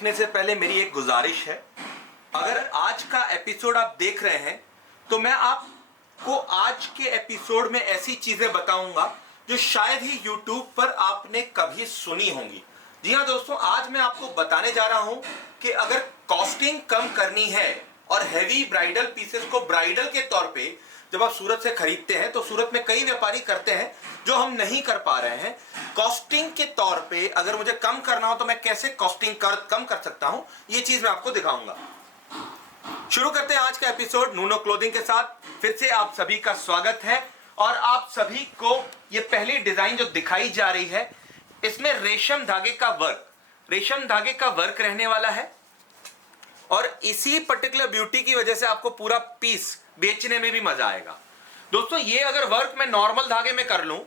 देखने से पहले मेरी एक गुजारिश है, अगर आज का एपिसोड आप देख रहे हैं तो मैं आपको आज के एपिसोड में ऐसी चीजें बताऊंगा जो शायद ही YouTube पर आपने कभी सुनी होंगी। जी हाँ दोस्तों, आज मैं आपको बताने जा रहा हूं कि अगर कॉस्टिंग कम करनी है और हैवी ब्राइडल पीसेस को ब्राइडल के तौर पे जब आप सूरत से खरीदते हैं तो सूरत में कई व्यापारी करते हैं जो हम नहीं कर पा रहे हैं। कॉस्टिंग के तौर पे अगर मुझे कम करना हो तो मैं कैसे कॉस्टिंग कम कर सकता हूं, ये चीज मैं आपको दिखाऊंगा। शुरू करते हैं आज का एपिसोड नूनो क्लोथिंग के साथ। फिर से आप सभी का स्वागत है और आप सभी को ये पहली डिजाइन जो दिखाई जा रही है, इसमें रेशम धागे का वर्क रहने वाला है और इसी पर्टिकुलर ब्यूटी की वजह से आपको पूरा पीस बेचने में भी मजा आएगा। दोस्तों, ये अगर वर्क मैं नॉर्मल धागे में कर लूं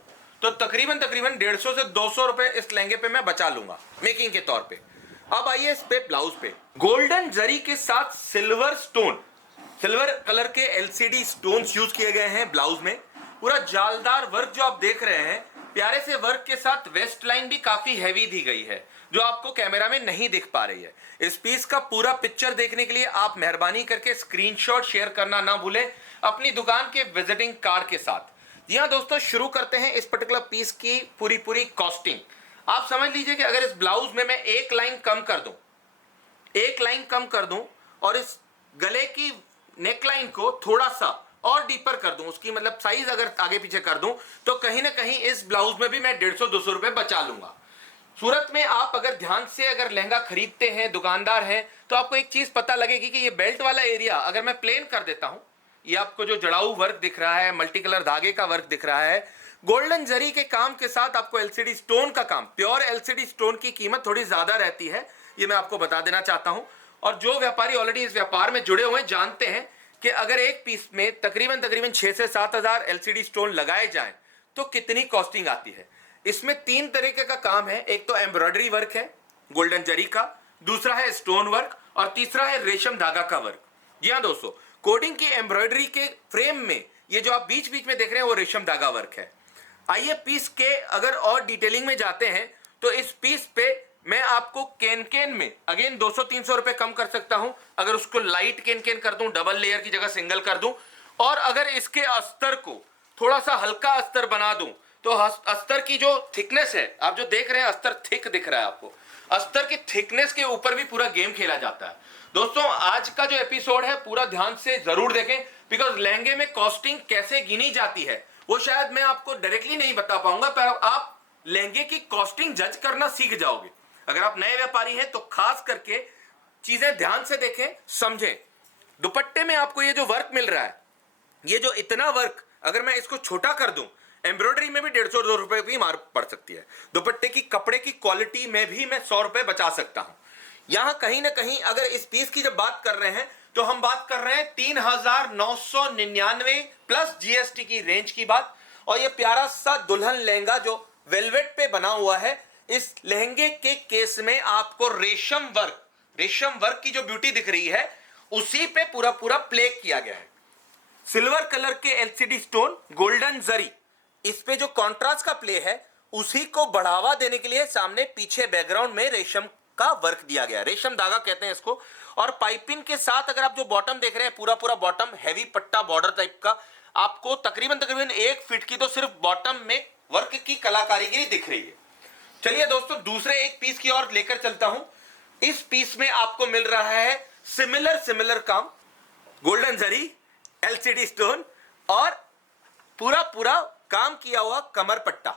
तो तकरीबन 150 से 200 रुपए इस लहंगे पे मैं बचा लूंगा मेकिंग के तौर पे। अब आइए इस पे ब्लाउज पे गोल्डन जरी के साथ सिल्वर कलर के एलसीडी स्टोन्स यूज किए गए हैं। ब्लाउज में पूरा जालदार वर्क जो आप देख रहे हैं, प्यारे से वर्क के साथ वेस्ट लाइन भी काफी हैवी दी गई है जो आपको कैमरा में नहीं दिख पा रही है। इस पीस का पूरा पिक्चर देखने के लिए आप मेहरबानी करके स्क्रीनशॉट शेयर करना ना भूलें अपनी दुकान के विजिटिंग कार्ड के साथ। जी हाँ दोस्तों, शुरू करते हैं इस पर्टिकुलर पीस की पूरी कॉस्टिंग। आप समझ लीजिए कि अगर इस ब्लाउज में मैं एक लाइन कम कर दूं और इस गले की नेकलाइन को थोड़ा सा और डीपर कर दूं, उसकी मतलब साइज अगर आगे पीछे कर दूं तो कहीं ना कहीं इस ब्लाउज में भी मैं 150-200 रुपए बचा लूंगा। सूरत में आप अगर ध्यान से अगर लहंगा खरीदते हैं, दुकानदार हैं, तो आपको एक चीज पता लगेगी कि ये बेल्ट वाला एरिया अगर मैं प्लेन कर देता हूं, ये आपको जो जड़ाऊ वर्क दिख रहा है, मल्टी कलर धागे का वर्क दिख रहा है, गोल्डन जरी के काम के साथ आपको एलसीडी स्टोन का काम, प्योर एलसीडी स्टोन की कीमत थोड़ी ज्यादा रहती है, ये मैं आपको बता देना चाहता हूं। और जो व्यापारी ऑलरेडी इस व्यापार में जुड़े हुए जानते हैं कि अगर एक पीस में तकरीबन 6 से 7 हजार एलसीडी स्टोन लगाए जाएं तो कितनी कॉस्टिंग आती है। इसमें 3 तरीके का काम है, एक तो एम्ब्रॉयडरी वर्क है गोल्डन जरी का, दूसरा है स्टोन वर्क और तीसरा है रेशम धागा का वर्क। जी हाँ दोस्तों, कोडिंग की एम्ब्रॉयडरी के फ्रेम में ये जो आप बीच बीच में देख रहे हैं वो रेशम धागा वर्क है। आइए पीस के अगर और डिटेलिंग में जाते हैं तो इस पीस पे मैं आपको केन में अगेन 200-300 रुपए कम कर सकता हूं अगर उसको लाइट केन कर दूं, डबल लेयर की जगह सिंगल कर दूं। और अगर इसके अस्तर को थोड़ा सा हल्का अस्तर बना दूं तो अस्तर की जो थिकनेस है, आप जो देख रहे हैं अस्तर थिक दिख रहा है आपको, अस्तर की थिकनेस के ऊपर भी पूरा गेम खेला जाता है। दोस्तों, आज का जो एपिसोड है पूरा ध्यान से जरूर देखें, बिकॉज लहंगे में कॉस्टिंग कैसे गिनी जाती है वो शायद मैं आपको डायरेक्टली नहीं बता पाऊंगा, पर आप लहंगे की कॉस्टिंग जज करना सीख जाओगे। अगर आप नए व्यापारी हैं तो खास करके चीजें ध्यान से देखें, समझें। दुपट्टे में आपको ये जो वर्क मिल रहा है, ये जो इतना वर्क अगर मैं इसको छोटा कर दूं, एम्ब्रॉयडरी में भी 150-200 रुपए की मार पड़ सकती है। दुपट्टे की कपड़े की क्वालिटी में भी मैं 100 रुपए बचा सकता हूं। यहां कहीं ना कहीं अगर इस पीस की जब बात कर रहे हैं तो हम बात कर रहे हैं 3,999 प्लस जीएसटी की रेंज की बात। और ये प्यारा सा दुल्हन लहंगा जो वेलवेट पे बना हुआ है, इस लहंगे के केस में आपको रेशम वर्क की जो ब्यूटी दिख रही है उसी पे पूरा प्ले किया गया है। सिल्वर कलर के एलसीडी स्टोन, गोल्डन जरी, इस पे जो कॉन्ट्रास्ट का प्ले है उसी को बढ़ावा देने के लिए सामने पीछे बैकग्राउंड में रेशम का वर्क दिया गया है, रेशम धागा कहते हैं इसको। और पाइपिंग के साथ अगर आप जो बॉटम देख रहे हैं, पूरा बॉटम हैवी पट्टा बॉर्डर टाइप का, आपको तकरीबन 1 फीट की तो सिर्फ बॉटम में वर्क की कलाकारीगिरी दिख रही है। चलिए दोस्तों, दूसरे एक पीस की ओर लेकर चलता हूं। इस पीस में आपको मिल रहा है सिमिलर काम, गोल्डन जरी, एलसीडी स्टोन और पूरा काम किया हुआ कमर पट्टा।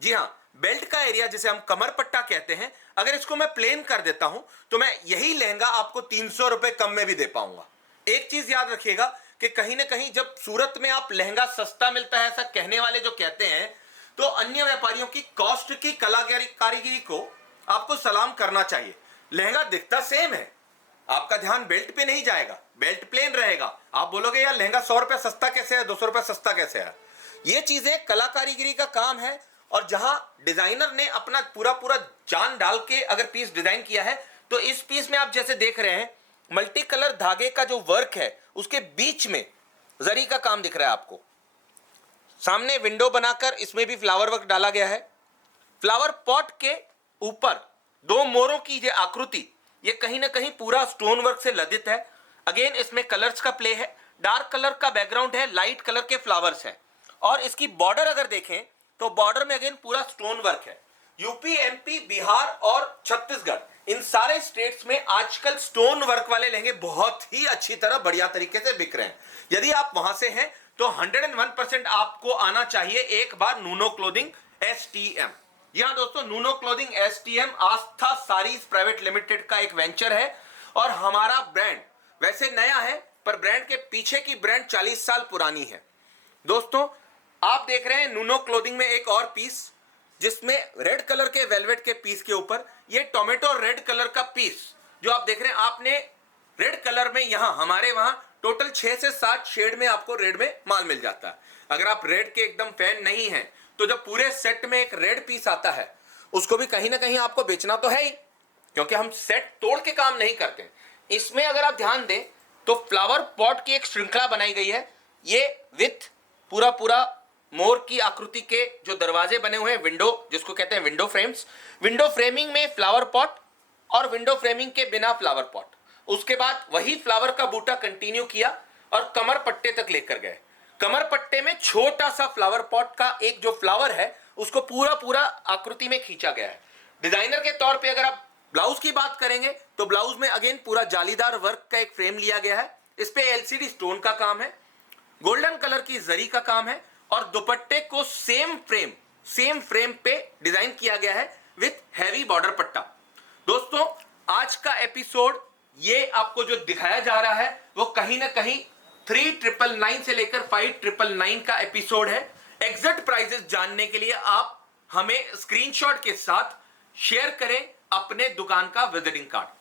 जी हां, बेल्ट का एरिया जिसे हम कमर पट्टा कहते हैं, अगर इसको मैं प्लेन कर देता हूं तो मैं यही लहंगा आपको 300 रुपए कम में भी दे पाऊंगा। एक चीज याद रखिएगा कि कहीं ना कहीं जब सूरत में आप लहंगा सस्ता मिलता है ऐसा कहने वाले जो कहते हैं, तो अन्य व्यापारियों की कॉस्ट की कारीगरी को आपको सलाम करना चाहिए। लहंगा दिखता सेम है, आपका ध्यान बेल्ट पे नहीं जाएगा, बेल्ट प्लेन रहेगा। आप बोलोगे यार लहंगा 100 रुपए सस्ता कैसे है, 200 रुपए सस्ता कैसे है। ये चीजें कला कारीगरी का काम है और जहां डिजाइनर ने अपना पूरा जान डाल के अगर पीस डिजाइन किया है, तो इस पीस में आप जैसे देख रहे हैं मल्टी कलर धागे का जो वर्क है उसके बीच में जरी का काम दिख रहा है आपको। सामने विंडो बनाकर इसमें भी फ्लावर वर्क डाला गया है। फ्लावर पॉट के ऊपर 2 मोरों की ये आकृति ये कहीं ना कहीं पूरा स्टोन वर्क से लदित है। अगेन इसमें कलर्स का प्ले है, डार्क कलर का बैकग्राउंड है, लाइट कलर के फ्लावर्स है। और इसकी बॉर्डर अगर देखें तो बॉर्डर में अगेन पूरा स्टोन वर्क है। यूपी, एमपी, बिहार और छत्तीसगढ़, इन सारे स्टेट्स में आजकल स्टोन वर्क वाले लहंगे बहुत ही अच्छी तरह बढ़िया तरीके से बिक रहे हैं। यदि आप वहां से हैं तो 101% आपको आना चाहिए एक बार नूनो क्लोथिंग STM। यहां दोस्तों नूनो क्लोथिंग STM आस्था सारीज प्राइवेट लिमिटेड का एक वेंचर है और हमारा ब्रांड वैसे नया है पर ब्रांड के पीछे की ब्रांड 40 साल पुरानी है। दोस्तों आप देख रहे हैं नूनो क्लोथिंग में एक और पीस जिसमें रेड कलर के वेलवेट के पीस के ऊपर ये टोमेटो रेड कलर का पीस जो आप देख रहे हैं, आपने रेड कलर में यहां हमारे वहां टोटल 6 से 7 शेड में आपको रेड में माल मिल जाता है। अगर आप रेड के एकदम फैन नहीं हैं तो जब पूरे सेट में एक रेड पीस आता है उसको भी कहीं ना कहीं आपको बेचना तो है ही, क्योंकि हम सेट तोड़ के काम नहीं करते। इसमें अगर आप ध्यान दें तो फ्लावर पॉट की एक श्रृंखला बनाई गई है, ये विथ पूरा मोर की आकृति के जो दरवाजे बने हुए हैं, विंडो जिसको कहते हैं विंडो फ्रेम्स, विंडो फ्रेमिंग में फ्लावर पॉट और विंडो फ्रेमिंग के बिना फ्लावर पॉट। उसके बाद वही फ्लावर का बूटा कंटिन्यू किया और कमर पट्टे तक लेकर गए। कमर पट्टे में छोटा सा फ्लावर पॉट का एक जो फ्लावर है उसको पूरा आकृति में खींचा गया है। डिजाइनर के तौर पे अगर आप ब्लाउज की बात करेंगे तो ब्लाउज में अगेन पूरा जालीदार वर्क का एक फ्रेम लिया गया है। इस पे LCD स्टोन का काम है, गोल्डन कलर की जरी का काम है और दुपट्टे को सेम फ्रेम पे डिजाइन किया गया है विथ हैवी बॉर्डर पट्टा। दोस्तों आज का एपिसोड ये आपको जो दिखाया जा रहा है वो कहीं ना कहीं 3999 से लेकर 5999 का एपिसोड है। एग्जैक्ट प्राइसेस जानने के लिए आप हमें स्क्रीनशॉट के साथ शेयर करें अपने दुकान का विजिटिंग कार्ड।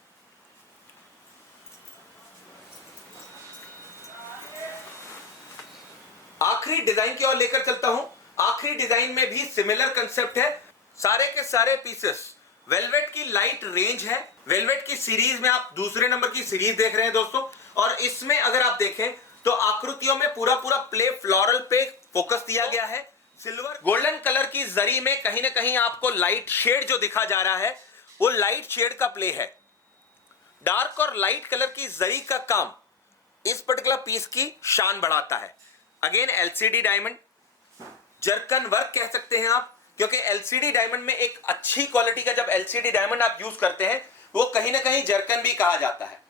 आखिरी डिजाइन की ओर लेकर चलता हूं। आखिरी डिजाइन में भी सिमिलर कंसेप्ट है। सारे के सारे पीसेस वेलवेट की लाइट रेंज है। वेलवेट की सीरीज में आप दूसरे नंबर की सीरीज देख रहे हैं दोस्तों, और इसमें अगर आप देखें तो आकृतियों में पूरा प्ले फ्लोरल पे फोकस दिया गया है। सिल्वर गोल्डन कलर की जरी में कहीं ना कहीं आपको लाइट शेड जो दिखा जा रहा है वो लाइट शेड का प्ले है। डार्क और लाइट कलर की जरी का काम इस पर्टिकुलर पीस की शान बढ़ाता है। Again LCD diamond, zircon work कह सकते हैं आप, क्योंकि LCD डायमंड में एक अच्छी क्वालिटी का जब LCD डायमंड आप यूज करते हैं वो कहीं ना कहीं जरकन भी कहा जाता है।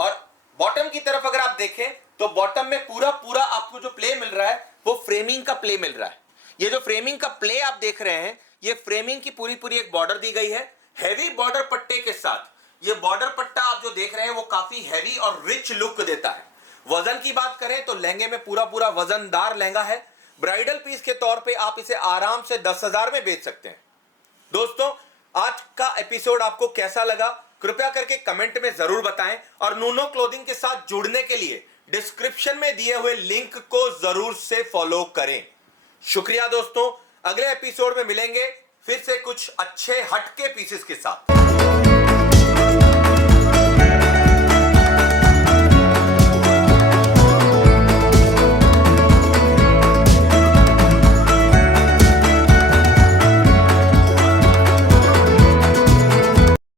और बॉटम की तरफ अगर आप देखें तो बॉटम में पूरा आपको जो प्ले मिल रहा है वो फ्रेमिंग का प्ले मिल रहा है। ये जो फ्रेमिंग का प्ले आप देख रहे हैं ये फ्रेमिंग की पूरी एक बॉर्डर दी गई है हैवी बॉर्डर पट्टे के साथ। ये बॉर्डर पट्टा आप जो देख रहे हैं वो काफी हैवी और रिच लुक देता है। वजन की बात करें तो लहंगे में पूरा वजनदार लहंगा है। ब्राइडल पीस के तौर पे आप इसे आराम से 10,000 में बेच सकते हैं। दोस्तों आज का एपिसोड आपको कैसा लगा कृपया करके कमेंट में जरूर बताएं, और नूनो क्लोथिंग के साथ जुड़ने के लिए डिस्क्रिप्शन में दिए हुए लिंक को जरूर से फॉलो करें। शुक्रिया दोस्तों, अगले एपिसोड में मिलेंगे फिर से कुछ अच्छे हटके पीसेस के साथ।